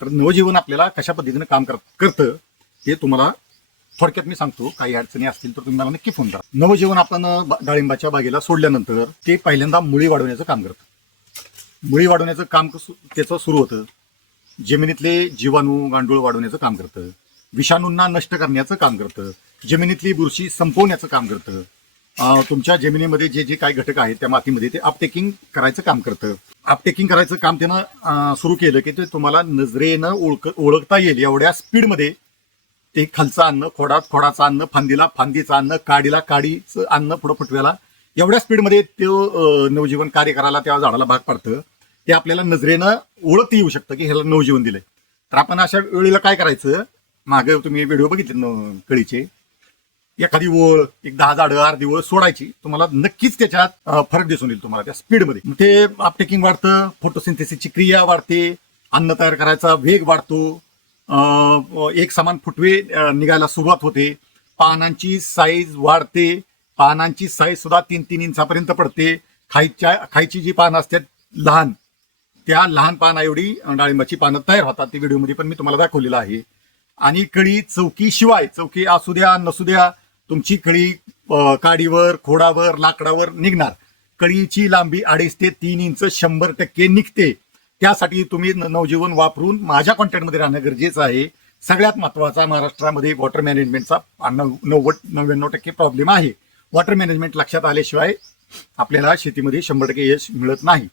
तर नवजीवन आपल्याला कशा पद्धतीनं काम कर करतं ते तुम्हाला थोडक्यात मी सांगतो. काही अडचणी असतील तर तुम्ही मला नक्की फोन करा. नवजीवन आपण डाळिंबाच्या बागेला सोडल्यानंतर ते पहिल्यांदा मुळी वाढवण्याचं काम करतं. मुळी वाढवण्याचं काम त्याचं सुरू होतं. जमिनीतले जीवाणू गांडूळ वाढवण्याचं काम करतं. विषाणूंना नष्ट करण्याचं काम करतं. जमिनीतली बुरशी संपवण्याचं काम करतं. तुमच्या जमिनीमध्ये जे जे काही घटक आहेत त्या मातीमध्ये ते अपटेकिंग करायचं काम करतं. अपटेकिंग करायचं काम त्यानं सुरू केलं की ते तुम्हाला नजरेनं ओळख ओळखता येईल. एवढ्या स्पीडमध्ये ते खालचं अन्न खोडात खोडाचं अन्न फांदीला फांदीचं अन्न काडीला काडीचं अन्न पुढं फुटव्याला एवढ्या स्पीडमध्ये ते नवजीवन कार्य करायला त्या झाडाला भाग पडतं. ते आपल्याला नजरेनं ओळखता येऊ शकतं की ह्याला नवजीवन दिलंय. तर आपण अशा वेळेला काय करायचं? मागे तुम्ही व्हिडिओ बघितले कळीचे. एखादी ओळ एक दहा झाडं अर्धी ओळ सोडायची तुम्हाला नक्कीच त्याच्यात फरक दिसून येईल तुम्हाला त्या स्पीडमध्ये. ते अपटेकिंग वाढतं फोटोसिंथेसिसची क्रिया वाढते अन्न तयार करायचा वेग वाढतो एक समान फुटवे निघायला सुरुवात होते पानांची साईज वाढते पानांची साईज सुद्धा तीन तीन इंचापर्यंत पडते खायच्या खायची जी पानं असतात लहान त्या लहान पाना एवढी डाळिंबाची पानं तयार होतात ती व्हिडिओमध्ये पण मी तुम्हाला दाखवलेलं आहे. आणि कळी चौकी शिवाय चौकी असू द्या नसू द्या तुमची कळी काडीवर खोडावर लाकडावर निघणार. कळीची लांबी अडीच ते तीन इंच शंभर टक्के निघते. त्यासाठी तुम्ही नवजीवन वापरून माझ्या कॉन्टॅक्टमध्ये राहणं गरजेचं आहे. सगळ्यात महत्त्वाचा महाराष्ट्रामध्ये वॉटर मॅनेजमेंटचा नव्वद नव्याण्णव टक्के प्रॉब्लेम आहे. वॉटर मॅनेजमेंट लक्षात आल्याशिवाय आपल्याला शेतीमध्ये शंभर टक्के यश मिळत नाही.